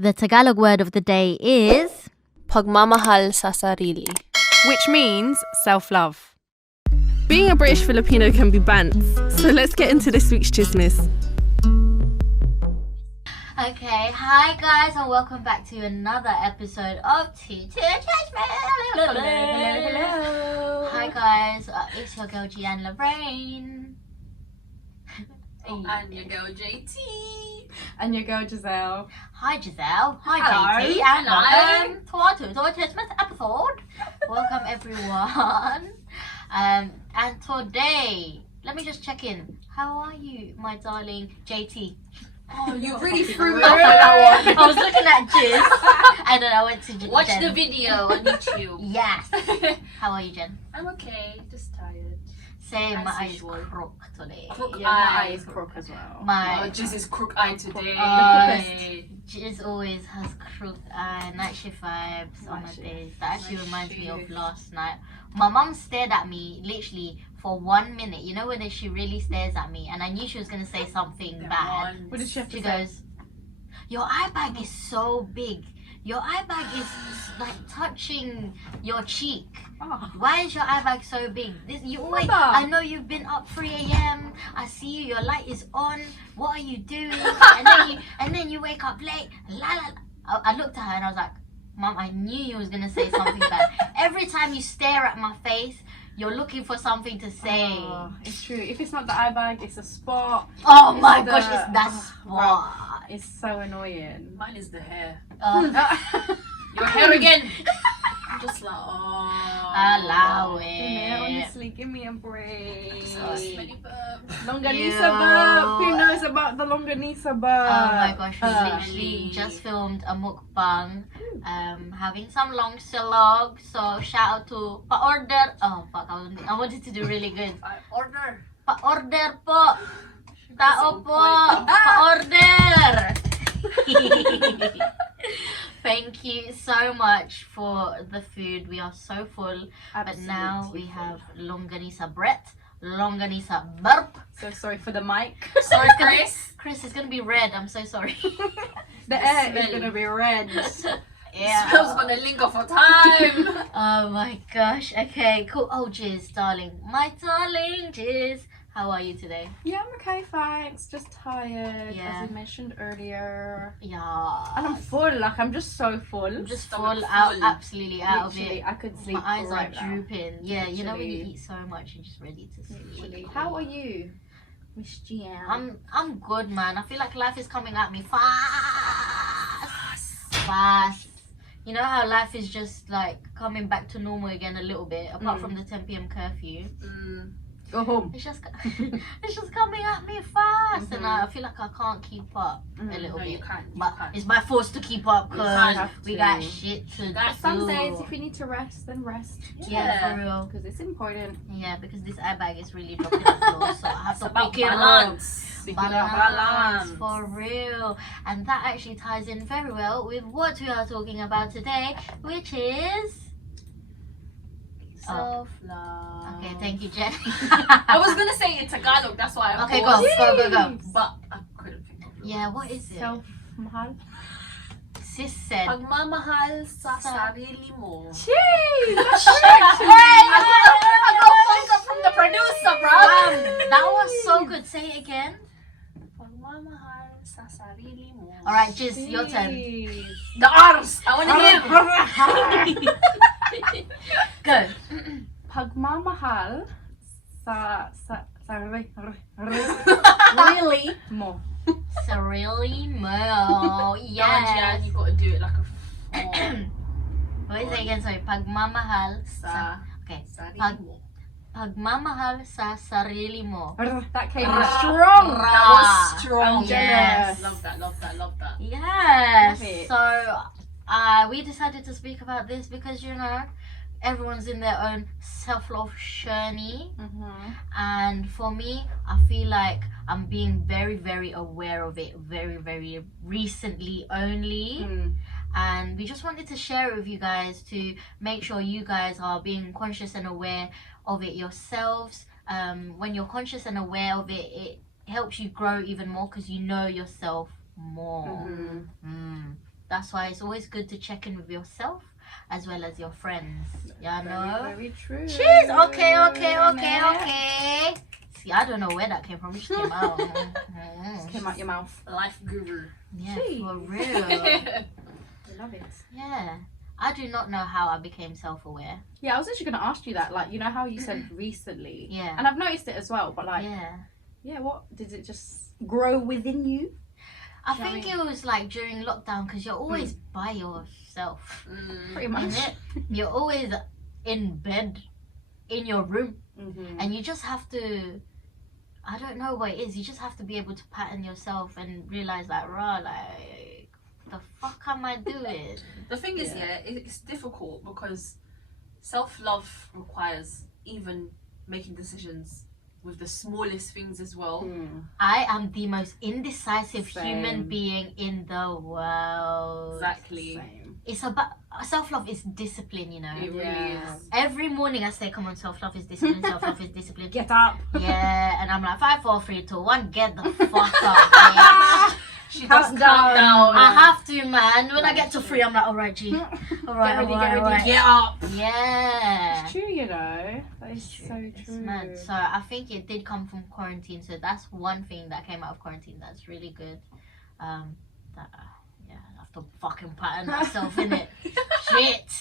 The Tagalog word of the day is pagmamahal sa sarili, which means self-love. Being a British Filipino can be bants, so let's get into this week's Chismis. Okay, hi guys and welcome back to another episode of Chismis. Hello. Hi guys, it's your girl Gian Lorraine. And your girl JT. And your girl Giselle. Hi Giselle, hi Hello. JT, and welcome to our Chismis episode. Welcome everyone. And today, let me just check in. How are you, my darling JT? Oh, you really threw me off with that one. I was looking at Jiz, and then I went to Watch Jen. the video on YouTube. Yes. How are you, Jen? I'm okay, just tired. Same, As my eyes usual. crook today. Crook Yeah, my eye. eye is crook as well. My Jiz is crook eye today. Jiz always has crook eye, night shift vibes on the days. That actually Night reminds me of shift. last night. My mum stared at me literally for 1 minute. You know when she really stares at me, and I knew she was gonna say something bad. What did she have to She say? goes, "Your eye bag is so big. Your eye bag is like touching your cheek. Oh. Why is your eye bag so big? You always. Mother. I know you've been up 3 a.m. I see you. Your light is on. What are you doing? and then you wake up late. La la. I looked at her and I was like, Mom, I knew you was gonna say something bad. Every time you stare at my face, you're looking for something to say. Oh, it's true. If it's not the eye bag, it's a spot. Oh my It's gosh, the- it's that oh, spot. It's so annoying. Mine is the hair. Oh, Your hair again. I'm just like, oh. allow Yeah, it. honestly, give me a break. So smelly burp. Longanisa Ew. burp. Who knows about the longanisa burp? Oh my gosh, we Uh, literally just filmed a mukbang, having some long silog. So shout out to pa-order. Oh fuck, I wanted to do really good. I order. Pa-order po. Tao po. Pa-order. Thank you so much for the food. We are so full. But now we have longanisa bread, longanisa burp. So sorry for the mic. Sorry, Chris. Chris, it's gonna be red. I'm so sorry. The air is smell. gonna be red. Yeah. Smells gonna linger for time. Oh my gosh. Okay, cool. Oh, Jiz, darling. My darling Jiz. How are you today? Yeah, I'm okay, thanks. Just tired, Yeah. as we mentioned earlier. Yeah. And I'm full, like I'm just so full. I'm just Stomach full out, full. absolutely out Literally, of I could it. sleep My eyes right are now. drooping. Yeah, you know when you Literally. eat so much, you're just ready to sleep. Literally. How are you, Miss Gian? I'm good, man. I feel like life is coming at me fast. You know how life is just like coming back to normal again a little bit, apart from the 10 p.m. curfew. Go home. It's just it's just coming at me fast, and I feel like I can't keep up a little No, bit. you can't. You But can't. it's by force to keep up You because have we to. got shit to But do. Some days, if you need to rest, then rest. Yeah, for real. Because it's important. Yeah, because this eye bag is really dropping the floor, so I have to about pick it up. balance. Balance, for real. And that actually ties in very well with what we are talking about today, which is Self-love. okay. Thank you, Jen. I was gonna say in Tagalog, that's why I Okay, paused. go. But I couldn't think of it. Yeah, what is it? Self-mahal. Sis said. Pagmamahal sa sarili mo. Jeez! That's Hey, I got thumbs up from the producer, bro. That was so good. Say it again. Pagmamahal sa sarili mo. All right, Jiz, your turn. The arms. I want to hear. Go. Pagmamahal really mo. Sarili mo. Yes. Yes. You gotta do it like a. What is it again? Sorry. Pagmamahal Sa Okay. sarili mo. Pagmamahal sa sarili mo. That came strong. That was strong. I'm jealous. Yes. Love that. Yes. Love it. So, we decided to speak about this because everyone's in their own self-love journey, and for me, I feel like I'm being very, very aware of it very, very recently only. And we just wanted to share it with you guys to make sure you guys are being conscious and aware of it yourselves. When you're conscious and aware of it, it helps you grow even more because you know yourself more. That's why it's always good to check in with yourself as well as your friends. Yeah, no. Very true. Cheers. Okay. See, I don't know where that came from. It just came out. Just came out your mouth. Life guru. Yeah, Jeez. for real. I love it. Yeah. I do not know how I became self-aware. Yeah, I was actually going to ask you that. Like, you know how you said recently? Yeah. And I've noticed it as well. But like, Yeah. what? Did it just grow within you? I Do you know think what I it was like during lockdown because you're always by yourself. Pretty much. Innit? You're always in bed, in your room. Mm-hmm. And you just have to, I don't know what it is, you just have to be able to pattern yourself and realize like, like, the fuck am I doing? The thing is, it's difficult because self-love requires even making decisions with the smallest things as well. I am the most indecisive Same. human being in the world. Exactly. Same. It's about, self-love is discipline, you know. It really Yeah. is. Every morning I say, come on, self-love is discipline, self-love is discipline. Get up. Yeah, and I'm like, 5, 4, 3, 2, 1, get the fuck up, bitch. She Count does down. count down. I have to, man. When I get to 3, I'm like, alright, G. Alright, ready, alright, get ready. alright. Get up. Yeah. It's true, you know. That is so It's true. mad. So I think it did come from quarantine. So that's one thing that came out of quarantine that's really good. That yeah, I have to fucking pattern myself in it. Shit,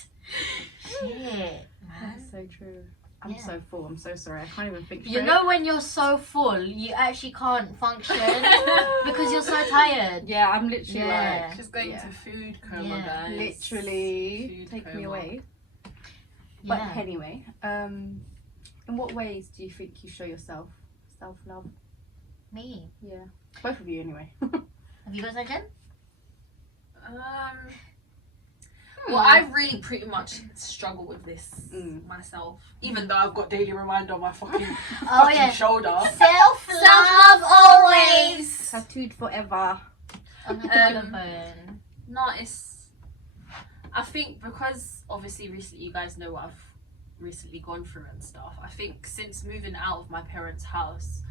man. That's so true. I'm Yeah. so full. I'm so sorry. I can't even think. You straight. know when you're so full, you actually can't function because you're so tired. Yeah, I'm literally Yeah. like, She's going Yeah. to food coma, Yeah. guys. literally Food take me coma. away. But Yeah. anyway, in what ways do you think you show yourself self-love? Me. Yeah, both of you anyway. Have you got something? Well, I really pretty much struggle with this myself. Even though I've got daily reminder on my fucking, Oh fucking yeah. shoulder. Self-love always. Tattooed forever. On the collarbone. No, I think because obviously recently you guys know what I've recently gone through and stuff. I think since moving out of my parents' house,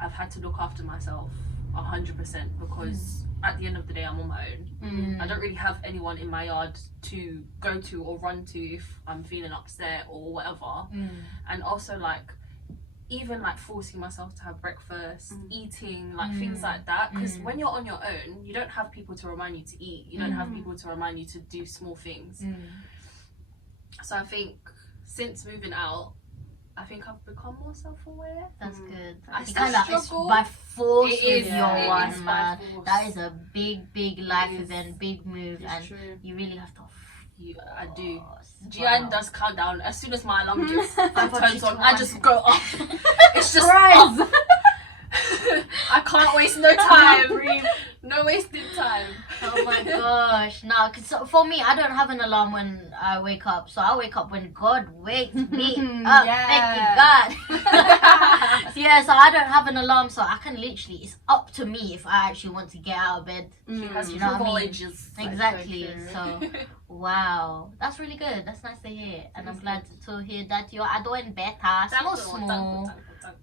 I've had to look after myself 100% because at the end of the day I'm on my own. I don't really have anyone in my yard to go to or run to if I'm feeling upset or whatever. And also like even like forcing myself to have breakfast, eating, like things like that, because when you're on your own you don't have people to remind you to eat, you don't have people to remind you to do small things. So I think since moving out I think I've become more self-aware. That's good. I You still kinda- it's struggle. by force It with is, your it one, is by man. force. That is a big life is. event, big move, It's and true. you really have to. I do. force. Gian Wow. does count down as soon as my alarm gets Five, four, turns three, on. two, I one. just go up. It's just Rise. up. I can't waste no time. No wasted time. Oh my gosh, no, cause so for me, I don't have an alarm when I wake up, so I wake up when God wakes me up. Thank you, God. Yeah, so I don't have an alarm, so I can literally, it's up to me if I actually want to get out of bed. She has You know what I mean? privileges. Exactly. so So, wow, that's really good. That's nice to hear, and I'm glad to hear that you're doing better.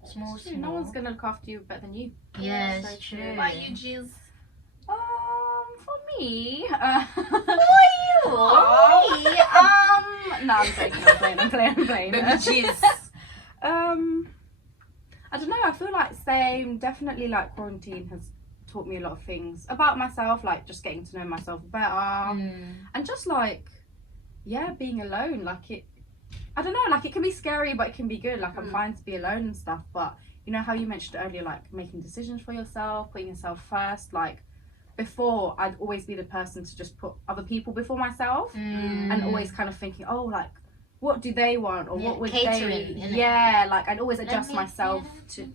Small. True, no one's gonna look after you better than you. Yes, So true. Why you G's? For me, Oh, no, I'm playing. Baby G's. I don't know. I feel like same. Definitely, like quarantine has taught me a lot of things about myself, like just getting to know myself better, and just like, yeah, being alone. Like it, I don't know. Like it can be scary, but it can be good. Like I'm fine to be alone and stuff. But you know how you mentioned earlier, like making decisions for yourself, putting yourself first. Like before, I'd always be the person to just put other people before myself, and always kind of thinking, oh, like. What do they want, or Yeah, what would catering, they? innit? Yeah, like I'd always adjust myself to.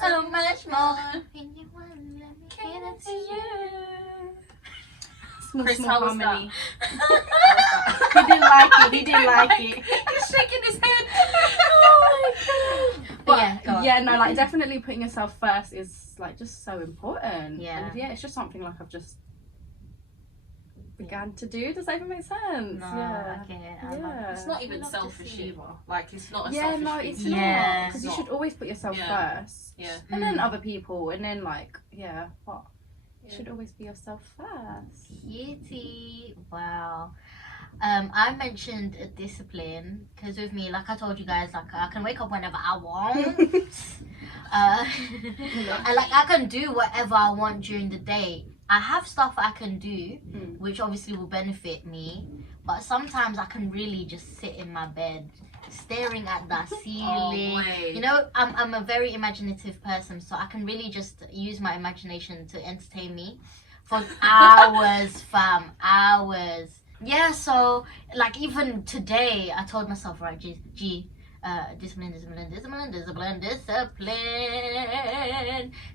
So much more. Small, Chris, small how was harmony. He didn't like it. He didn't like it. He's shaking his head. But yeah, go on. Yeah, no, like definitely putting yourself first is like just so important. Yeah. And yeah, it's just something like I've just began to do. Does that even make sense? No, yeah. okay. Yeah. It's not even I'd love to selfish see it. either. Like, it's not a Yeah, selfish no, thing. it's Yeah. not. Because you It's should not. always put yourself Yeah. first. Yeah. And then other people, and then like, but you Yeah. should always be yourself first. Kitty. Wow. I mentioned a discipline because with me, like I told you guys, like I can wake up whenever I want. And like I can do whatever I want during the day. I have stuff I can do, which obviously will benefit me. But sometimes I can really just sit in my bed, staring at the ceiling. You know, I'm a very imaginative person, so I can really just use my imagination to entertain me for hours, fam, hours. Yeah, so like even today, I told myself, right, discipline,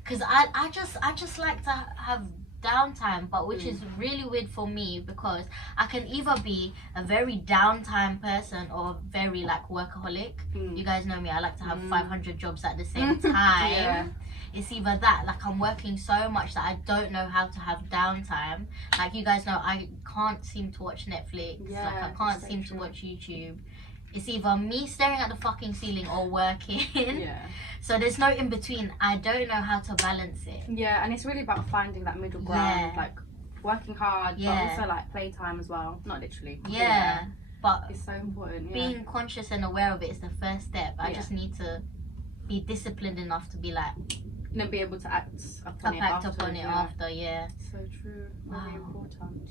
because I just like to have downtime, but which is really weird for me because I can either be a very downtime person or a very like workaholic. You guys know me, I like to have 500 jobs at the same time. Yeah. It's either that, like I'm working so much that I don't know how to have downtime. Like you guys know, I can't seem to watch Netflix. Yeah, like I can't so seem true. to watch YouTube. It's either me staring at the fucking ceiling or working. Yeah. So there's no in between. I don't know how to balance it. Yeah, and it's really about finding that middle ground, Yeah. like working hard, Yeah. but also like playtime as well. Not literally. Yeah. But It's so important. Yeah. being conscious and aware of it is the first step. I Yeah. just need to be disciplined enough to be like, And then be able to act upon it act after. upon it after, yeah. So true. Very Wow. important.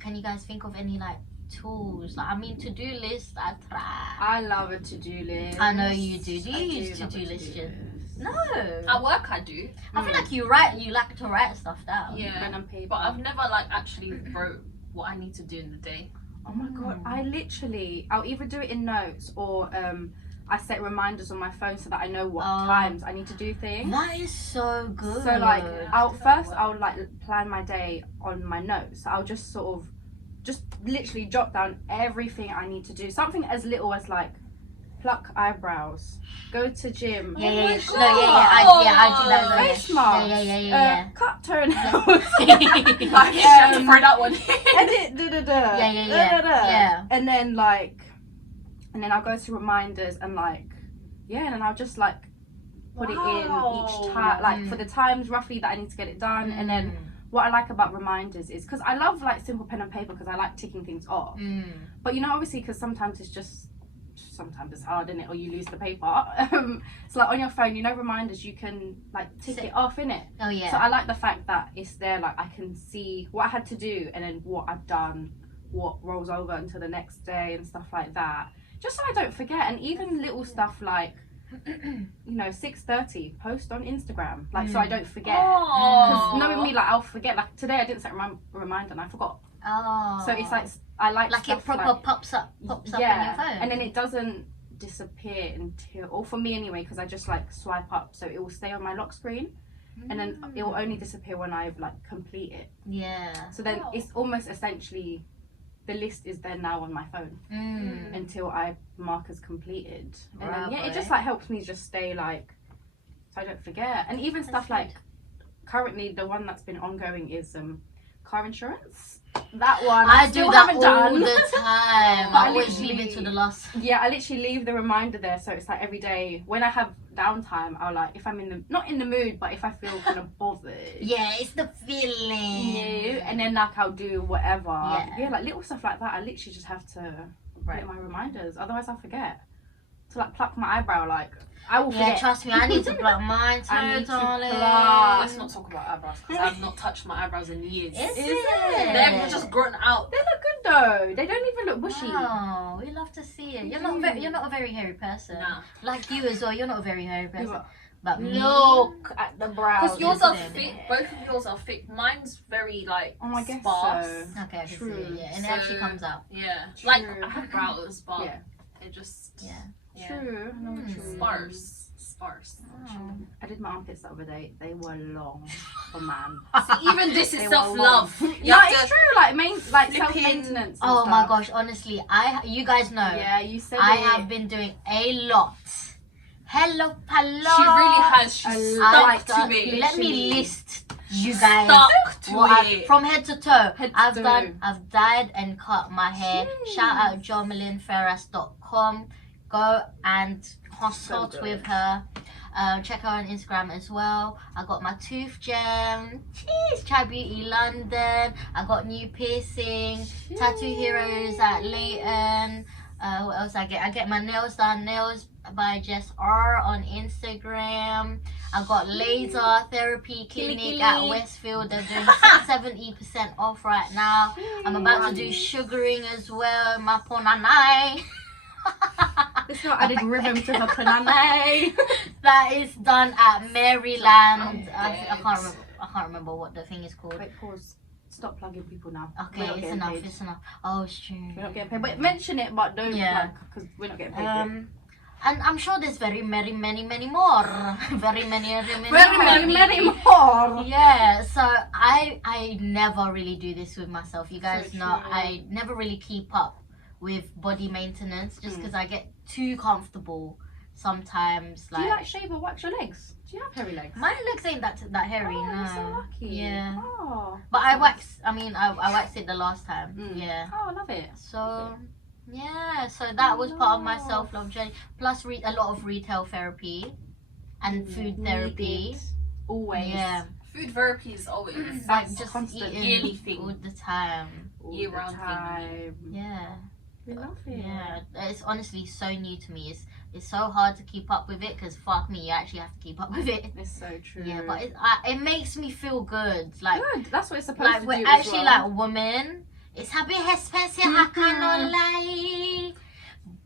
Can you guys think of any like tools? Like, I mean, to-do lists, I try. I love a to-do list. I know you do. Do I you use love a to-do lists, Jen? list. No. At work, I do. I feel like you like to write stuff down. Yeah. Pen and paper. But I've never like actually wrote what I need to do in the day. Oh my god, I'll either do it in notes or I set reminders on my phone so that I know what times I need to do things. That is so good. So like I'll like plan my day on my notes. I'll just sort of just literally jot down everything I need to do. Something as little as like pluck eyebrows, go to gym. Yeah, yeah, yeah. God. No, I do that. as well, Face yeah. masks. Yeah. Cut toenails. Like, you have to throw that one in. Edit. Yeah. And then like, and then I'll go to reminders and like, and then I'll just like put it in each time, like for the times roughly that I need to get it done. And then what I like about reminders is because I love like simple pen and paper because I like ticking things off. But you know, obviously, because sometimes it's hard, innit? Or you lose the paper. So like on your phone, you know, reminders, you can like tick it off, innit? Oh yeah. So I like the fact that it's there, like I can see what I had to do and then what I've done, what rolls over until the next day and stuff like that. Just so I don't forget. And even little stuff like, you know, 6:30, post on Instagram. Like, so I don't forget. Because knowing me, like, I'll forget. Like, today I didn't set a reminder and I forgot. Oh. So it's like, I like it proper like, pops up on your phone. and then it doesn't disappear until, or for me anyway, because I just like swipe up, so it will stay on my lock screen, and then it will only disappear when I've like complete it. Yeah. So then it's almost essentially the list is there now on my phone until I mark as completed, and then it just like helps me just stay like, so I don't forget. And even stuff like currently the one that's been ongoing is car insurance. That one I do that all done. the time. I always leave it to the last. Yeah, I literally leave the reminder there, so it's like every day when I have downtime, I'll like, if I'm in the not in the mood, but if I feel kind of bothered. Yeah, it's the feeling. Yeah, and then like I'll do whatever. Yeah. Like little stuff like that. I literally just have to put in my reminders, otherwise I'll forget. To like pluck my eyebrow, like I will forget. Yeah, trust me, I need to pluck mine too, I need to darling. pluck. Let's not talk about eyebrows because I've not touched my eyebrows in years. Is Is it? it? They've just grown out. They look good though. They don't even look bushy. Oh, we love to see it. You're not a very hairy person. Nah. Like you as well. You're not a very hairy person. But me, Look at the brows. Because yours are isn't it? thick. Both of yours are thick. Mine's very like I guess sparse. so. Okay, I can True. see it. Yeah, and it So- actually comes out. Yeah. Like True. I have brows, but Yeah. it just Yeah. True. I know what you mean. Sparse. Oh. I did my armpits the other day. They were long for man. See, even this They is were self-love. long. You No, have it's to- true. Like like flip self-maintenance. and Oh my stuff. gosh, honestly, you guys know. Yeah, you said I it. have been doing a lot. Hello, She really has. She's I stuck like to that. me. Let me Literally. list You guys, Stuck to it. from head to toe. Head to I've toe. dyed and cut my hair. Jeez. Shout out jomelinferras.com. Go and consult So with good. her. Check her on Instagram as well. I got my tooth gem. Cheers, Chai Beauty London. I got new piercing. Tattoo Heroes at Leighton. What else I get? I get my nails done. Nails by Jess R on Instagram. I got laser therapy clinic at Westfield. They're doing 70% off right now. I'm about to do sugaring as well. My ponanai. It's not added rhythm to her paname. That is done at Maryland. Oh, I can't remember what the thing is called. Wait, pause. Stop plugging people now. Okay, We're not it's getting enough. paid. It's enough. Oh, it's true. We're not getting paid. But mention it, but don't Yeah. because we're not getting paid. for it. And I'm sure there's many more. Very many Many more. Yeah, so I never really do this with myself. You guys So know true. I never really keep up with body maintenance just Hmm. because I get too comfortable sometimes. Do you like shave or wax your legs? Do you have hairy legs? My legs ain't that hairy, Oh, no. you're so lucky. Yeah. Oh. But I waxed it the last time. Mm. Yeah. Oh, I love it. So yeah, so that was part of my Love. self-love journey. Plus a lot of retail therapy and food therapy. Needed. Always. Yeah. Food therapy is always Like That's just constant. eating yearly thing. all the time. All Year-round the thing. time. Yeah. We love it. Yeah. It's honestly so new to me. It's so hard to keep up with it because fuck me, you actually have to keep up with it. It's so true. Yeah, but it makes me feel good. Like good. That's what it's supposed like to we're do. actually as well. like women. It's happy especially I cannot lie.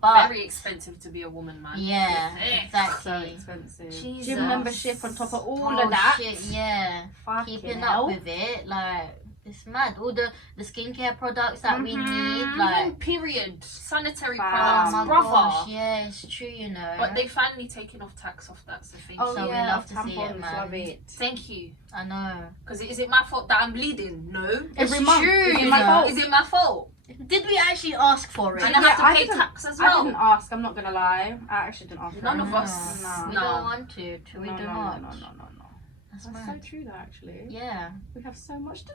But very expensive to be a woman, man. yeah, so exactly. expensive. Jesus. Gym membership on top of all Oh, of that. shit, yeah. Fucking Keeping hell. up with it, like it's mad. All the skincare products that we Mhm. need, like Even period, sanitary Fam. oh products, my brother. gosh, yeah, it's true, you know. But they finally taken off tax off that, so thank Oh So you. we yeah, love to see it, tampons, man. love it. Thank you. I know. Because is it my fault that I'm bleeding? No. It's Every month. true, Is it you my know. fault? Is it my fault? Did we actually ask for it? And I Yeah, have to I pay didn't- tax as I well. didn't ask. I'm not gonna lie. I actually didn't ask. for None it. of us. No. We No. don't want to. We no, do no, not. No. That's That's mad. so true, though. Actually, Yeah, we have so much to do.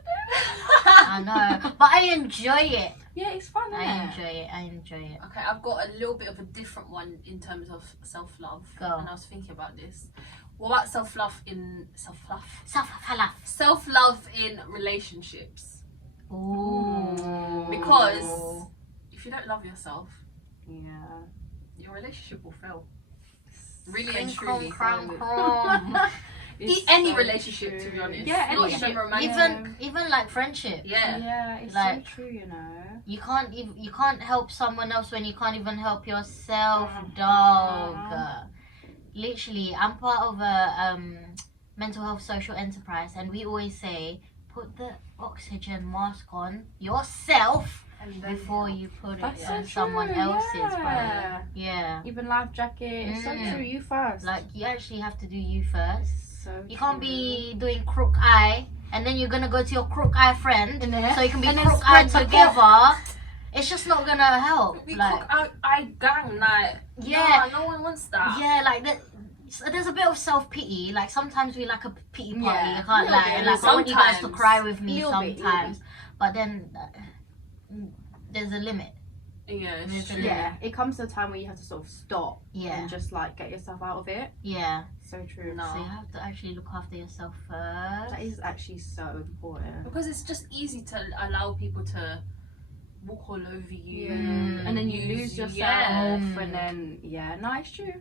I know. But I enjoy it. Yeah, it's fun. I Isn't enjoy it. I enjoy it. Okay, I've got a little bit of a different one in terms of self-love. Go. And I was thinking about this. What about self-love in Self-love. self-love in relationships? Ooh. Because if you don't love yourself, Yeah. your relationship will fail. Really Cring, and truly. crom, crom. Any relationship, to be honest. Yeah, Not any even ship. romantic. Even like friendship. Yeah. Yeah, it's Like- so true. You know. You can't help someone else when you can't even help yourself, Mhm. dog. Literally, I'm part of a mental health social enterprise, and we always say put the oxygen mask on yourself And then before you put That's it so on someone true, else's, bro. yeah. Yeah, Even life jacket. It's so Mm. true. You first. like you actually have to do you first. so You can't true. be doing crook eye, and then you're gonna go to your crook eye friend, In there. so you can be And then crook eye spread the together. It's just not gonna help. we Like, cook out I gang like yeah, no one wants that. yeah, like that. So there's a bit of self-pity. Like sometimes we like a pity party. Yeah, I can't little lie. bit, And like I want you guys to sometimes. cry with me Little bit, sometimes, but then there's a limit. Yeah, it's There's a true. Yeah, it comes to a time where you have to sort of stop Yeah, and just like get yourself out of it. yeah. So true. No. So you have to actually look after yourself first. That is actually so important. Because it's just easy to allow people to walk all over you. And then you use lose you, yourself, yeah. and then no, it's true.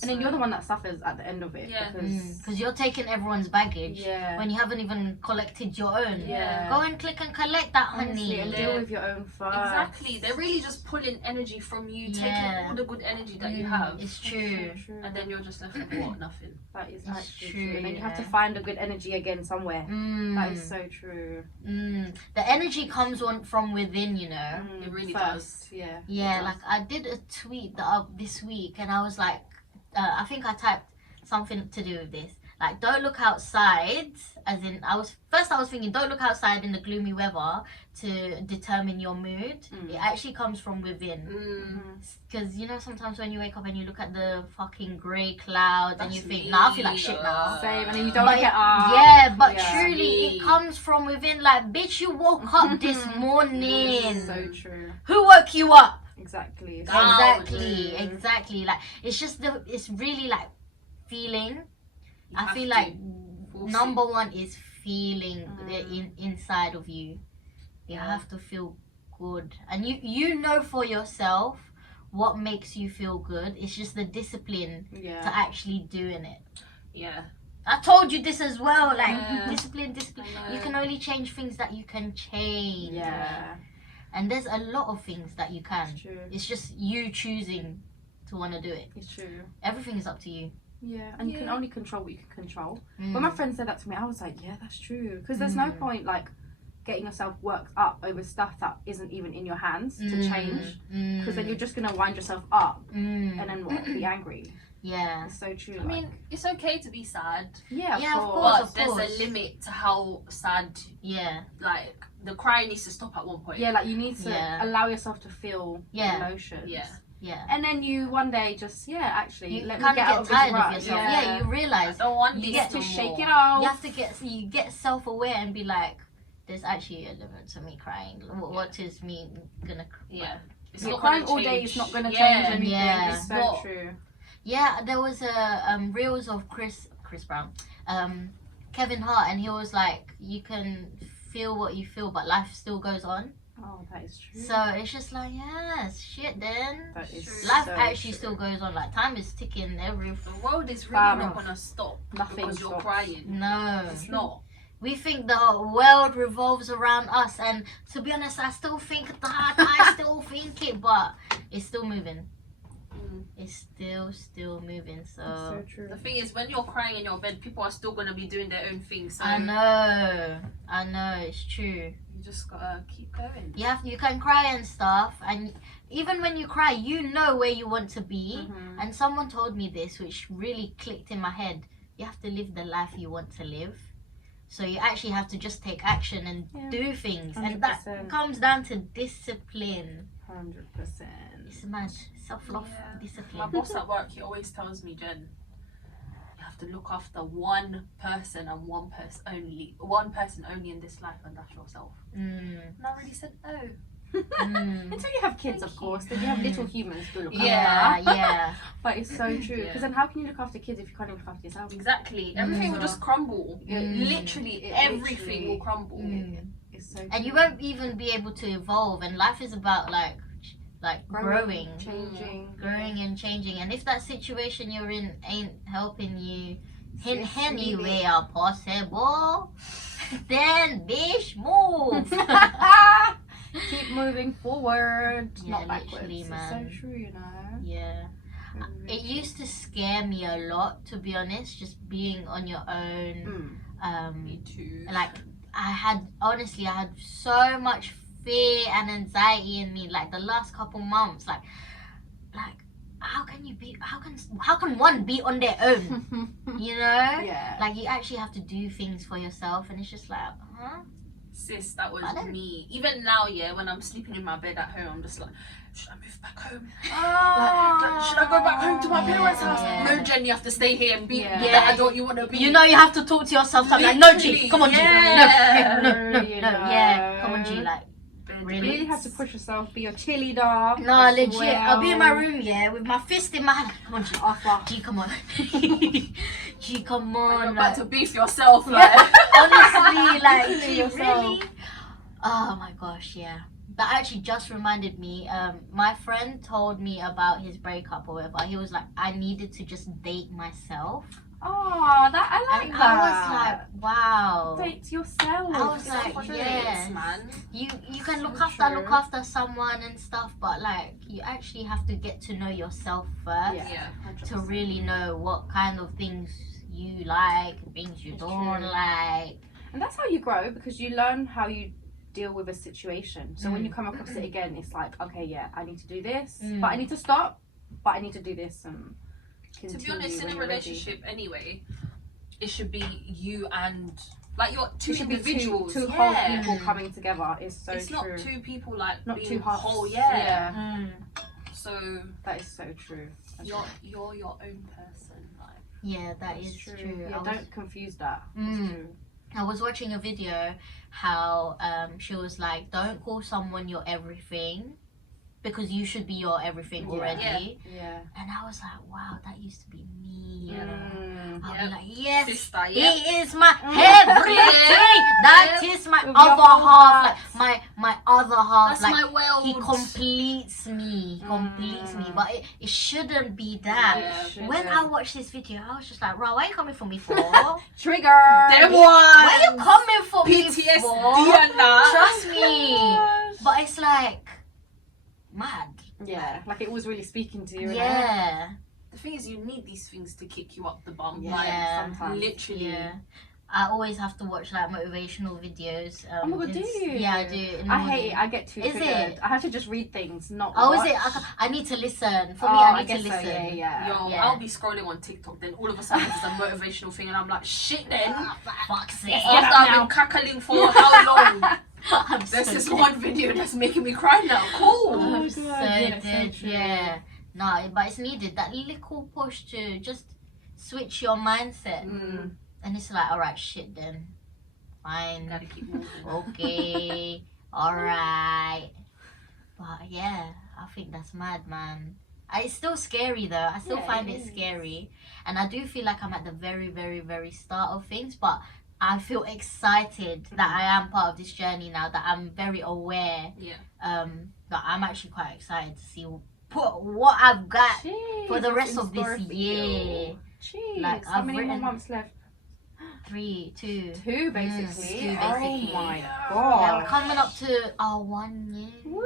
And then So- you're the one that suffers at the end of it. Yeah. Because Because you're taking everyone's baggage yeah, when you haven't even collected your own. yeah. Go and click and collect that, Honestly, honey. and Yeah. deal with your own first. Exactly. They're really just pulling energy from you, Yeah. taking all the good energy that you have. It's That's true. so true. And then you're just left with what? Nothing. That is It's actually true, true. And then you have to yeah. find a good energy again somewhere. That is Mm, so true. The energy comes on from within, you know. It really first, yeah. Yeah, it like does. I did a tweet this week, and I was like, I think I typed something to do with this. Like, don't look outside, as in, I was thinking, don't look outside in the gloomy weather to determine your mood. It actually comes from within. Because, you know, sometimes when you wake up and you look at the fucking grey clouds and you think, nah, I feel like shit now. Same, and then you don't want to get up. Yeah, but truly, it comes from within. Like, bitch, you woke up this morning. So true. Who woke you up? Exactly. Exactly. Like, it's really like feeling. I feel like number one is feeling inside of you. You have to feel good, and you know for yourself what makes you feel good. It's just the discipline to actually doing it. Yeah. I told you this as well. Like discipline. You can only change things that you can change. Yeah. And there's a lot of things that you can. It's true. It's just you choosing to want to do it. It's true. Everything is up to you. Yeah, and you can only control what you can control. When my friend said that to me, I was like, yeah, that's true. Because there's no point, like, getting yourself worked up over stuff that isn't even in your hands to change. Because then you're just going to wind yourself up and then what? Be angry. Yeah. It's so true. I mean, it's okay to be sad. Yeah, of course. But there's a limit to how sad, like, the crying needs to stop at one point. Yeah, like, you need to allow yourself to feel emotions. Yeah. And then you one day just actually You let kind me of get get out tired of of this yourself. rut. Yeah, you realize I don't want you this get to no shake more. it off. you have to get self-aware and be like, there's actually a limit to me crying. What is me gonna cry? Yeah. It's You're not crying gonna all day. change. It's not gonna change anything. Yeah. It's so Not. true. Yeah, there was a reels of Chris Brown, Kevin Hart, and he was like, you can feel what you feel, but life still goes on. Oh, that is true. So it's just like, yes, shit. Then That is life so actually true. still goes on. Like, time is ticking every. The world is really not gonna stop Nothing because you're stops. crying. No, It's not. we think the world revolves around us, and to be honest, I still think that. I still think it, but it's still moving. It's still moving. That's so true. The thing is, when you're crying in your bed, people are still gonna be doing their own thing. So I know, it's true. you just gotta keep going. You can cry and stuff, and even when you cry, you know where you want to be. And someone told me this, which really clicked in my head. You have to live the life you want to live. So you actually have to just take action and do things, 100%. and that comes down to discipline. 100%. It's mad. Self-love, My discipline. boss at work, he always tells me, Jen, you have to look after one person and one person only in this life, and that's yourself. And I already said, oh. Until you have kids, of course, then you have little humans to look after. Yeah. But it's so true. Because then how can you look after kids if you can't even look after yourself? Exactly. Everything will just crumble. Literally, everything will crumble. It's so true. And you won't even be able to evolve, and life is about like growing, changing, and changing. And if that situation you're in ain't helping you in Just any leave way possible, then bitch, move. Keep moving forward, Yeah, not backwards. literally, It's man. so true, you know. Yeah. It used to scare me a lot, to be honest, just being on your own. Me too. Like, I had so much fear and anxiety in me, like the last couple months. Like how can one be on their own? You know? Yeah. Like, you actually have to do things for yourself, and it's just like, huh? Sis, that was me. Even now, when I'm sleeping in my bed at home, I'm just like, should I move back home? Like, should I go back home to my parents' house? No, Jen, you have to stay here and be the adult you want to be. You know, you have to talk to yourself. Like, no, G, come on, G. No, You yeah, know. come on, G. Like, You really? really have to push yourself, be your cheerleader. No, as legit. well. I'll be in my room, with my fist in my hand. Come on, G. Offer. G, come on. G, come on. You're about to beef yourself, like. Honestly, like, Killing G, yourself. really? Oh my gosh, yeah. That actually just reminded me, my friend told me about his breakup or whatever. He was like, I needed to just date myself. Oh, that I like And that. I was like, wow. Date yourself. I was like, Yes, yes. man. You can look So true. someone and stuff, but like, you actually have to get to know yourself first Yeah. to 100%. really know what kind of things you like, things you It's don't true. like. And that's how you grow, because you learn how you deal with a situation. So when you come across it again, it's like, okay, yeah, I need to do this, but I need to stop, but I need to do this and To be continue honest, in when a you're ready. relationship anyway, it should be you and like you're two It should be individuals. two whole people coming together. It's so it's true. not two people like Not being two halves. whole. Yeah. So That is so true. That's you're true. your own person. Like Yeah, that That's is true. Yeah, don't confuse that. Mm. It's true. I was watching a video how she was like, don't call someone your everything because you should be your everything Yeah. already. Yeah. And I was like, wow, that used to be me. Mm. I'll Yep. be like, yes, sister, he yeah. is my everything. That is my With your other whole half. heart. Like my other half. That's like my world. he completes me. Completes me. But it shouldn't be that. Yeah. When I watched this video, I was just like, "Bro, why are you coming for me for? Trigger. Them Why are you ones. coming for me PTSD for? and that. Trust me." But it's like mad. Yeah, like it was really speaking to you. Yeah. The thing is, you need these things to kick you up the bum. Yeah. Like Sometimes. literally. Yeah. I always have to watch like motivational videos. Oh my god, do you? Yeah, I do. in the I morning. hate it. I get too Is triggered. it? I have to just read things, not Oh, watch. is it? I need to listen. For Oh, me, I need guess to so, listen. yeah. Yo, Yeah. I'll be scrolling on TikTok, then all of a sudden there's a motivational thing, and I'm like, shit. Then Fuck's sake. Get after up I've now. been cackling for how long? I'm There's so this dead. one video that's making me cry now. Cool. Oh my I'm God, so yeah, that's so dead. true. Yeah. No, but it's needed. That little push to just switch your mindset. Mm. And it's like, alright, shit then. Fine. Gotta keep moving. Okay. Alright. But yeah, I think that's mad, man. It's still scary though. I still Yeah, find it it is. scary. And I do feel like I'm at the very, very, very start of things. But I feel excited that I am part of this journey now, that I'm very aware. Yeah. That I'm actually quite excited to see what I've got for the Jeez, rest that's of this in store for year. you. Jeez, Like, how I've many written- more months left? 3, 2. Two, basically. two, Oh basically. my Yeah, god. we're coming up to our 1 year. Woo!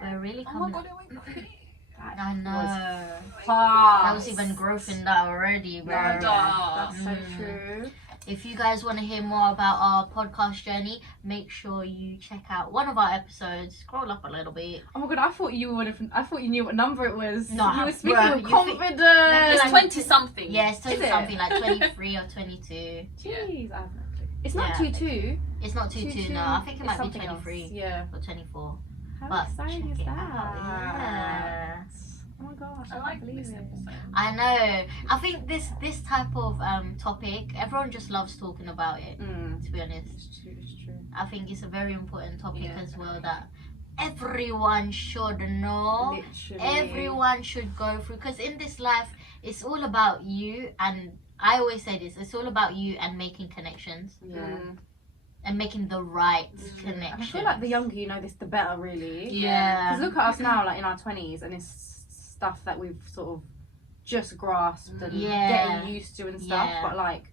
We're really Oh my coming god, up. it went quick. I know. Fast. There was even growth in that already, bro. Yeah, Nah. that's so Mm. true. If you guys want to hear more about our podcast journey, make sure you check out one of our episodes. Scroll up a little bit. Oh my god, I thought you knew what number it was. No, you were speaking bruh, with you confidence. It's like- 20 something. Yeah, it's Is it? something like 23 or 22. Jeez, I have no clue. It's not Yeah. 2-2. It's not 22, no. I think it It's might be something else. 23 Yeah. or 24. How But exciting check is it that? out, yeah. Oh my gosh, I I like can't believe this it. episode. I know. I think this type of topic, everyone just loves talking about it, to be honest. It's true, it's true. I think it's a very important topic Yeah, as well that everyone should know. Literally. Everyone should go through, because in this life it's all about you, and I always say this, it's all about you and making connections Yeah. and making the right And I connections. feel like the younger you know this, the better, really. Yeah. Because look at us now, like in our 20s, and it's stuff that we've sort of just grasped and Yeah. getting used to and stuff. Yeah. But like,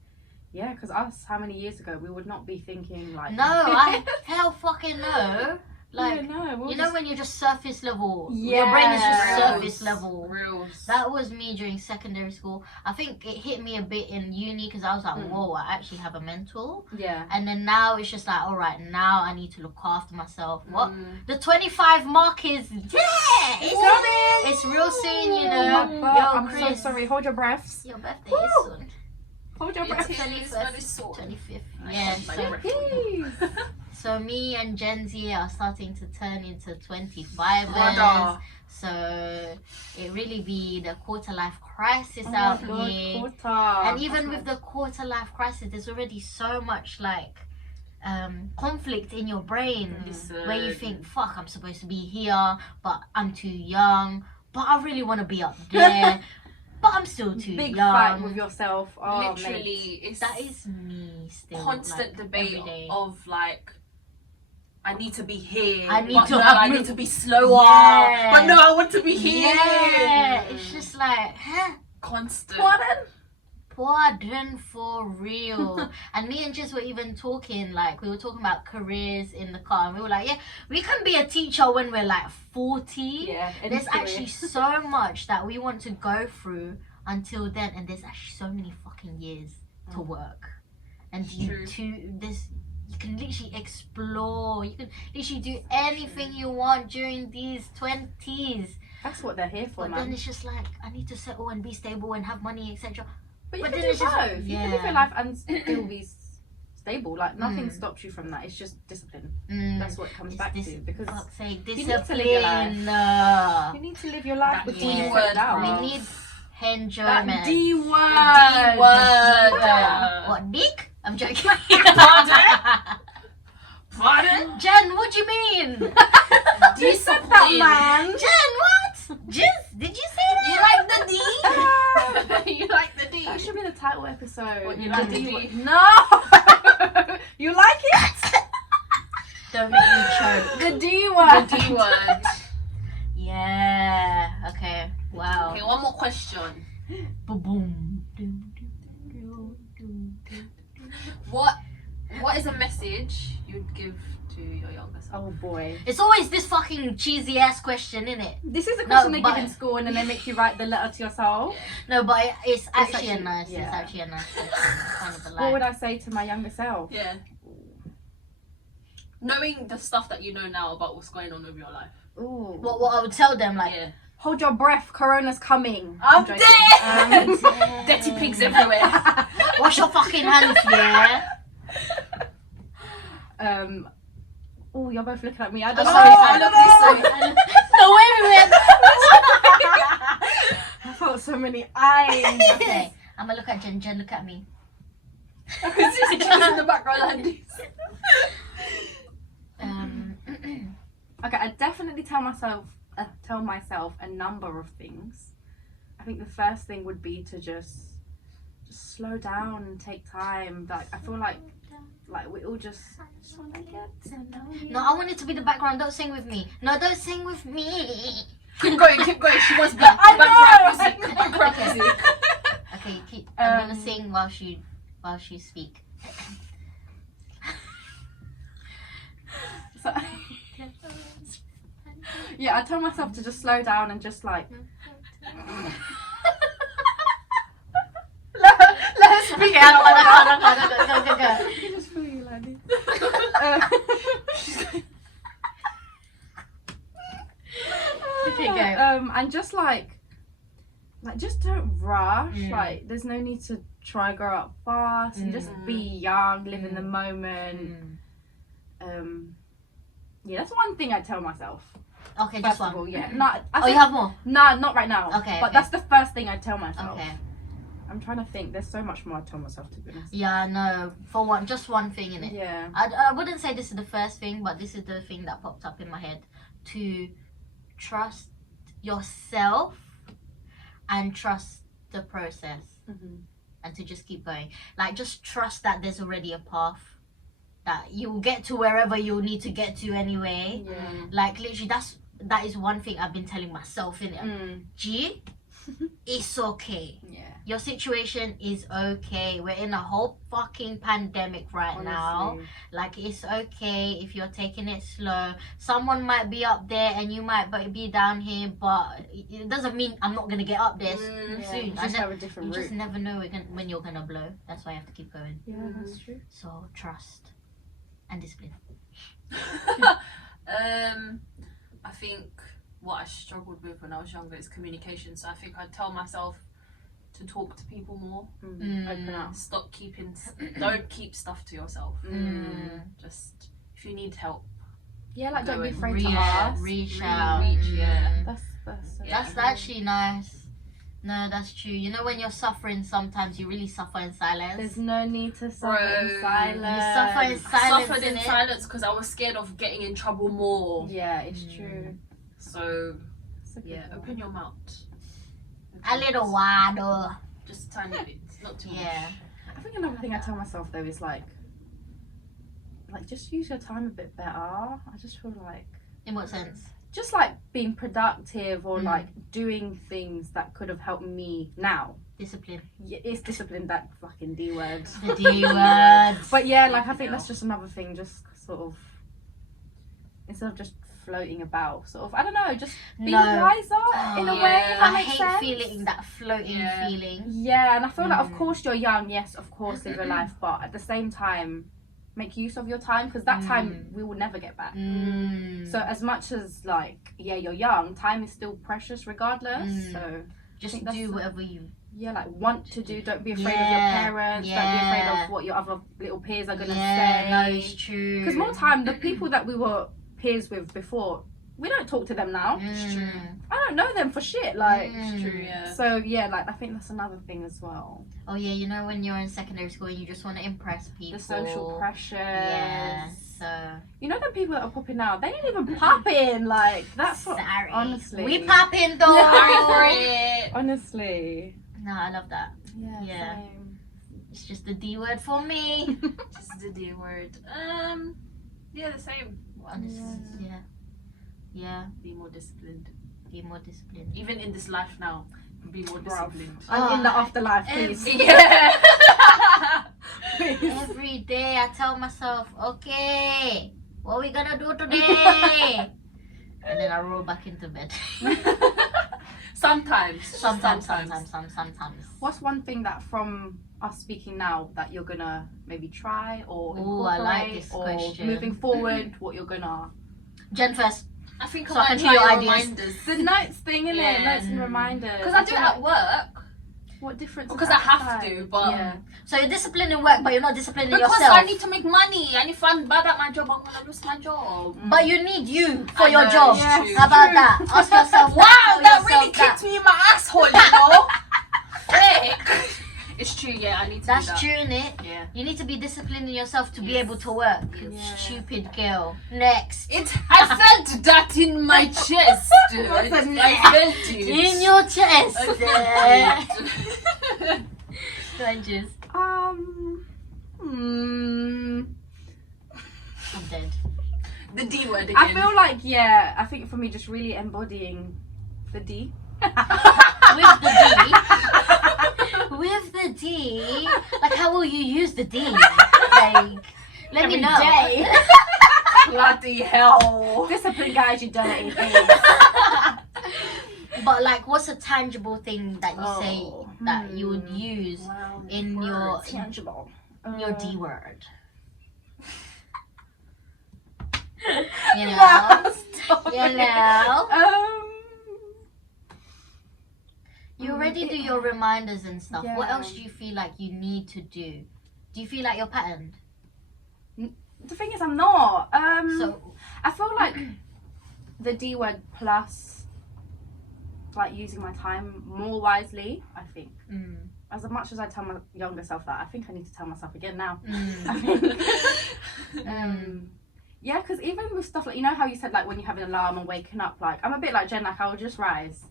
yeah, because us, how many years ago, we would not be thinking like. No, I hell fucking no. Like, yeah, no, we'll you know just- when you're just surface level? Your brain is just Yeah. surface level. Reals. That was me during secondary school. I think it hit me a bit in uni because I was like, whoa, I actually have a mental. Yeah. And then now it's just like, all right, now I need to look after myself. What? Mm. The 25 mark is, yeah, it's real soon, you know. Oh, Yo, I'm so Chris, sorry. Hold your breaths. your birthday Woo. is soon. Hold your breaths. It's very 25th. soon. 25th. I Yeah, have my so, breath. Jeez. so me and Gen Z are starting to turn into 25ers. Brother. So it really be the quarter life crisis Oh out my God, here. quarter. And even That's with the quarter life crisis, there's already so much like conflict in your brain Listen. where you think, fuck, I'm supposed to be here, but I'm too young, but I really want to be up there, but I'm still too big young. fight with yourself. Oh, Literally, mate. it's That is me still. constant like, debate every day. of like, I need to be here. I need but to no, have I mo- need to be slower. Yeah. But no, I want to be here. Yeah, it's just like, huh? Constant. Pardon for real. And me and Jess were even talking, like, we were talking about careers in the car, and we were like, yeah, we can be a teacher when we're like 40. Yeah. There's any actually career. so much that we want to go through until then, and there's actually so many fucking years to work. And you can literally explore. You can literally do anything you want during these 20s. That's what they're here for, But man. then it's just like, I need to settle and be stable and have money, etc. But you But can then do it's just- both. You can live yeah. your life and still be stable. Like nothing Mm. stops you from that. It's just discipline. Mm. That's what it comes It's back this- to. Because fuck's sake, need to live your life. discipline. you need to live your life That before D you word, settle down. We bro. need that enjoyment. D word. The D word. What, dick? I'm joking. Pardon? Jen, what do you mean? You said that, man. Jen, what? Jizz, did you say that? You like the D? You like the D? That should be the title episode. What, you like the D? word. No. You like it? Don't make me choke. The D word. The D word. Yeah. Okay. Wow. Okay, one more question. Boom. What is a message you'd give to your younger self? Oh boy. It's always this fucking cheesy ass question, innit? This is a No, question they but- give in school and then they make you write the letter to yourself. No, but it's actually a actually- nice. yeah. It's actually a nice question. It's kind of a What would lie. I say to my younger self? Yeah. Knowing the stuff that you know now about what's going on with your life. Ooh. What I would tell them, like, Yeah. Hold your breath, Corona's coming. I'm joking. dead! Dirty pigs everywhere. wash your fucking hands, yeah. Oh, you're both looking at me. I Oh, don't know. sorry, I sorry. don't know. The way we went. I felt so many eyes. Okay, I'm gonna look at Jen. Jen, look at me. I can see Jen's in the background like this. Okay, I definitely tell myself a number of things. I think the first thing would be to just slow down and take time. Like I feel like we all just want to get to know you. No, I want it to be the background. Don't sing with me. No, don't sing with me. Keep going, keep going. She wants background I music. Background music. Okay, keep. I'm gonna Um, sing while she speak. So, yeah, I tell myself to just slow down and just like. Let us speak. Okay, go. I can just feel you like this. Okay, go. And just like just don't rush. Mm. Like there's no need to try grow up fast and just be young, live in the moment. Yeah, that's one thing I tell myself. Okay, First just of one. all, yeah. Not, Oh, you have more? Nah, not right now. Okay, But okay. that's the first thing I tell myself. Okay. I'm trying to think. There's so much more I tell myself, to be honest. Yeah, no. For one, just one thing in it. Yeah. I wouldn't say this is the first thing, but this is the thing that popped up in my head. To trust yourself and trust the process. Mm-hmm. And to just keep going. Like, just trust that there's already a path. That you'll get to wherever you'll need to get to anyway. Yeah. Like, literally, that is one thing I've been telling myself, innit? G, it's okay. Yeah. Your situation is okay. We're in a whole fucking pandemic right now. Honestly. Like, it's okay if you're taking it slow. Someone might be up there and you might be down here, but it doesn't mean I'm not gonna get up there Yeah, soon. you just have a different You route. just never know when you're gonna blow. That's why you have to keep going. Yeah, that's true. So trust and discipline. I think what I struggled with when I was younger is communication. So I think I'd tell myself to talk to people more. Open up. Stop don't keep stuff to yourself. Just if you need help, Yeah, like don't be Reach- afraid to ask. Reach out. yeah. That's That's actually nice. No, that's true. You know, when you're suffering, sometimes you really suffer in silence. There's no need to suffer in Bro, silence. You suffer in I silence. suffered in innit? silence because I was scared of getting in trouble more. Yeah, it's true. So It's a good yeah, one. open your mouth. A little while. Just a tiny bit, not too Yeah. I think another thing I tell myself though is like just use your time a bit better. I just feel like In what sense? just like being productive or Mm. like doing things that could have helped me now. Discipline. Yeah, it's discipline, that fucking D word. The D word. But yeah, like I think that's just another thing, just sort of instead of just floating about, sort of I don't know, just being No. wiser in a yeah. way. If that I makes hate sense. feeling that floating Yeah. feeling. Yeah, and I feel like of Mm. course you're young, yes, of course live your life, but at the same time make use of your time because that time we will never get back. So as much as like yeah you're young, time is still precious regardless. Mm. So Just think that's do the- whatever you. Yeah, like want to do. Don't be afraid of your Yeah, parents. Don't be afraid yeah. of what your other little peers are gonna Yeah, no, say. it's true. Because more time, the people that we were peers with before, we don't talk to them now. It's true. I don't know them for shit. Like, It's true, yeah. so yeah, like I think that's another thing as well. Oh yeah, you know when you're in secondary school, you just want to impress people. The social pressures. Yeah. So. You know the people that are popping out, they ain't even popping. Like that's what. Sorry. Honestly. We popping though. Sorry for it. Honestly. No, I love that. Yeah. Yeah. Same. It's just the D word for me. Just the D word. Yeah, the same. Honestly, yeah. Yeah. Be more disciplined. Be more disciplined. Even in this life now, be more disciplined. And in the afterlife, please. Yeah. Please. Every day I tell myself, okay, what are we gonna do today? And then I roll back into bed. Sometimes. Sometimes. What's one thing that from us speaking now that you're gonna maybe try or Ooh, I incorporate like this or question. moving forward, what you're gonna Jen first. I think So I I can might hear your try ideas. reminders. the notes thing, innit? Yeah. Notes and reminders. Because I do feel it like- at work. What difference? Because does I that have to, decide? but- yeah. So you're disciplined in work, but you're not disciplined in Because yourself. I need to make money, and if I'm bad at my job, I'm gonna lose my job. But you need you for I your know, job. it's Yes. How about True. that? Ask yourself Wow, that. that Tell really yourself kicked me in my asshole, you know. Quick. It's true, yeah. I need to. That's do that. true, innit? Yeah. You need to be disciplined in yourself to be Yes. able to work. Yeah. Stupid girl. Next. I felt that in my chest. What's a I felt it. In your chest. I felt it. Strangers. I'm dead. The D word again. I feel like I think for me just really embodying the D. With the D. With the D. Like, how will you use the D? Like, let me Every know. day. Bloody hell. Discipline, guys, you dirty things. But like, what's a tangible thing that you Oh, say that you would use Wow, in your tangible. your D word? You know, Nah, stop you it. know. You already do your reminders and stuff. What Yeah. else do you feel like you need to do? Do you feel like you're patterned? The thing is, I'm not. So I feel like the D word plus, like using my time more wisely. I think as much as I tell my younger self that, I think I need to tell myself again now. I think. Yeah, because even with stuff like, you know how you said like when you have an alarm and waking up, like I'm a bit like Jen, like I'll just rise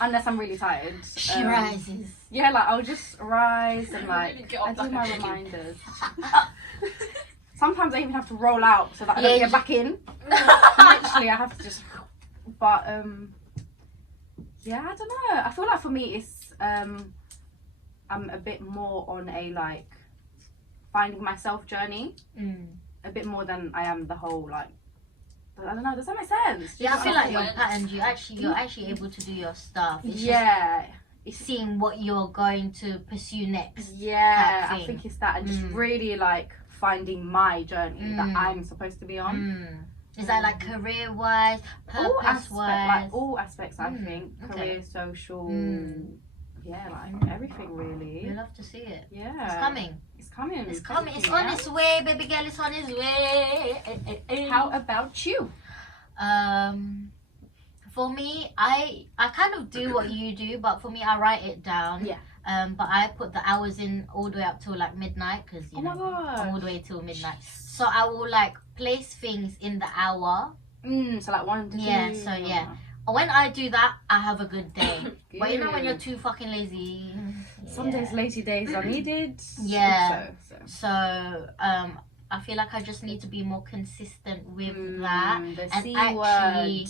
unless I'm really tired. she rises. Yeah, like I'll just rise and like Really get off I do like a my chicken. reminders. Sometimes I even have to roll out so that I Yeah, don't you get back in. Literally, I have to just. But yeah, I don't know. I feel like for me, it's I'm a bit more on a like finding myself journey, a bit more than I am the whole like. I don't know. Does that make sense? Do you Yeah, I know feel what like you're sense. patterned. You're actually able to do your stuff. It's Yeah. just seeing what you're going to pursue next. Yeah, type I thing. think it's that, and just really like finding my journey that I'm supposed to be on. Is that like career wise, purpose wise? Like all aspects, I think. okay. Career, social, yeah, like everything We really. love to see it. Yeah, It's coming. It's coming. It's coming. It's definitely, on its way, baby girl. It's on its way. yeah. How about you? For me, I kind of do what you do, but for me, I write it down. Yeah. But I put the hours in all the way up till like midnight because Oh my all god. the way till midnight. So I will like place things in the hour. So like 1 to 2. Yeah, so yeah. When I do that, I have a good day. But you know when you're Good. too fucking lazy. Some yeah. days lazy days are needed. Yeah. So. So I feel like I just need to be more consistent with that. The And C actually, word.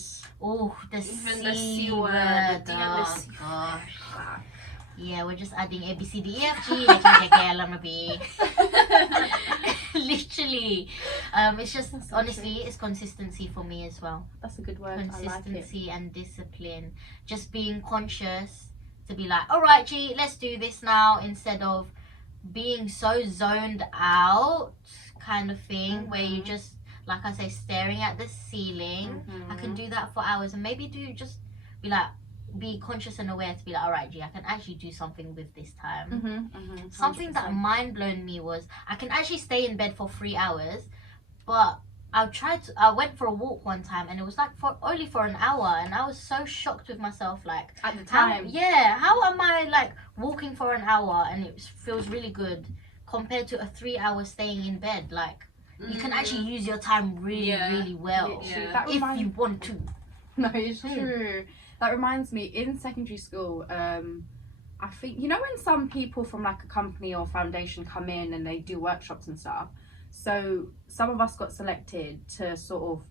the Even the C C word. word, the Oh, C- gosh. Yeah, we're just adding A, B, C, D, E, F, G, H, I, J, K, L, M, N, P. Literally. It's just, That's so honestly, it's consistency for me as well. That's a good word. I like it. Consistency and discipline. Just being conscious to be like, all right, G, let's do this now, instead of being so zoned out kind of thing where you just, like I say, staring at the ceiling. I can do that for hours and maybe just be like, be conscious and aware to be like, all right, G, I can actually do something with this time. Something 100%. that mind blown me was I can actually stay in bed for 3 hours, but I went for a walk one time and it was like only for an hour, and I was so shocked with myself, like At the time. how am I like walking for an hour and it feels really good compared to a 3 hour staying in bed? Like you can actually use your time really well Literally, that if reminds- you want to. No, it's true. That reminds me, in secondary school, I think, you know when some people from like a company or foundation come in and they do workshops and stuff, so some of us got selected to sort of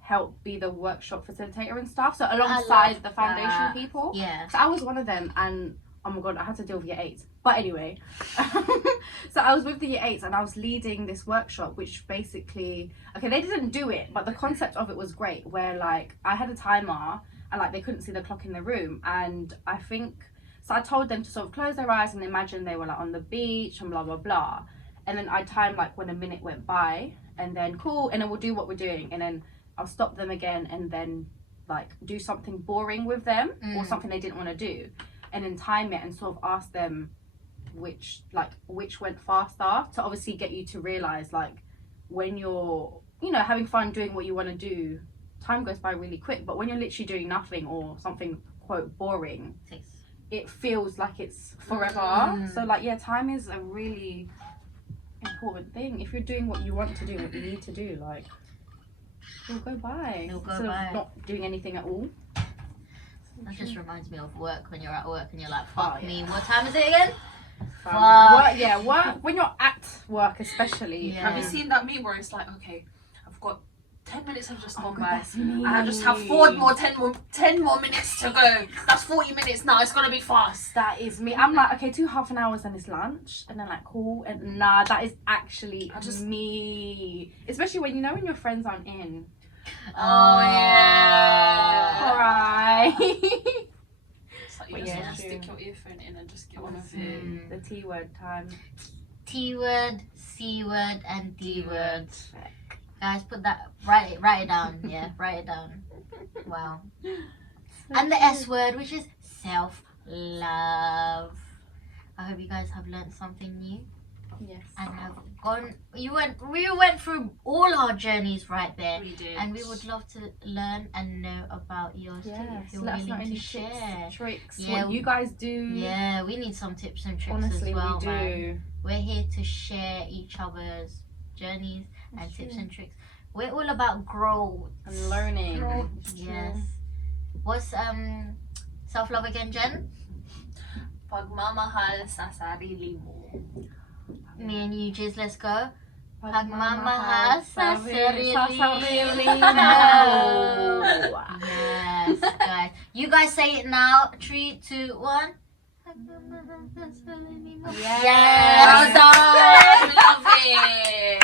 help be the workshop facilitator and stuff, so alongside the foundation that. people. Yeah. So I was one of them, and oh my god, I had to deal with year 8s. But anyway, so I was with the year 8s and I was leading this workshop, which basically, okay, they didn't do it, but the concept of it was great, where like I had a timer and like they couldn't see the clock in the room, and I think, so I told them to sort of close their eyes and imagine they were like on the beach and blah blah blah, and then I timed like when a minute went by, and then cool, and then we'll do what we're doing, and then I'll stop them again and then like do something boring with them or something they didn't want to do, and then time it and sort of ask them which went faster, to obviously get you to realize like when you're, you know, having fun doing what you want to do, time goes by really quick, but when you're literally doing nothing or something quote boring, it feels like it's forever. So like, yeah, time is a really important thing. If you're doing what you want to do, what you need to do, like it'll go by instead of not doing anything at all. That just reminds me of work, when you're at work and you're like, fuck me, what time is it again? Work, when you're at work especially. Have you seen that meme where it's like, okay, I've got 10 minutes have just gone by, that's me. and I just have 10 more minutes to go. That's 40 minutes now, it's gonna be fast. That is me. I'm like, okay, 2 half an hours and it's lunch, and then like cool, and nah, that is actually me. Especially when, you know, when your friends aren't in. Oh yeah. Alright. It's like you just want to stick your earphone in and just get on with it. The T word time. T word, C word, and D word. Guys, write it down. Yeah, write it down. Wow. And the S word, which is self-love. I hope you guys have learned something new. Yes. And have gone. We went through all our journeys right there. We did. And we would love to learn and know about yours too. If you're let us know willing any to share. tricks, Yeah, what you guys do. Yeah, we need some tips and tricks Honestly, as well, we do. man. We're here to share each other's journeys and tips and tricks. We're all about growth And learning. Yes. What's self-love again, Jen? Pagmamahal sa sarili mo. Me and you, Jiz, let's go. Pagmamahal sa sarili mo. Yes, guys. You guys say it now. 3, 2, 1. Yes. Well done. Love it.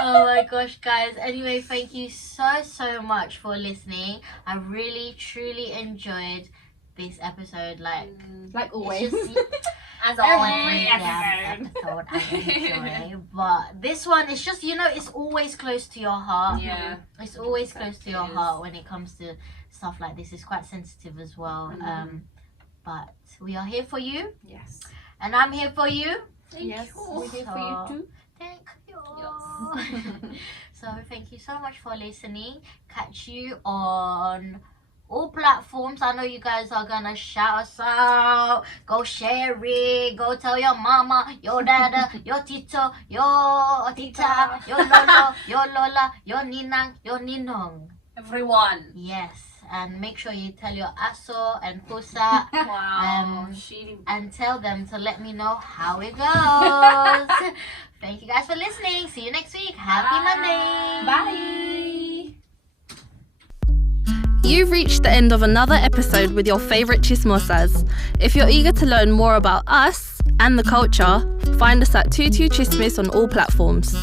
Oh my gosh, guys. Anyway, thank you so much for listening. I really, truly enjoyed this episode. Like always. As Every always. episode I enjoy. But this one, it's just, you know, it's always close to your heart. Yeah. It's always close to your is. heart when it comes to stuff like this. It's quite sensitive as well. But we are here for you. Yes. And I'm here for you. Yes. We're here for you too. Thank you. So thank you so much for listening. Catch you on all platforms. I know you guys are gonna shout us out. Go share it. Go tell your mama, your dada, your tito, your tita, your lolo, your lola, your ninang, your ninong. Everyone. Yes. And make sure you tell your aso and pusa. Wow. And tell them to let me know how it goes. Thank you guys for listening. See you next week. Happy Monday. Bye. You've reached the end of another episode with your favourite chismosas. If you're eager to learn more about us and the culture, find us at 22 Chismis on all platforms.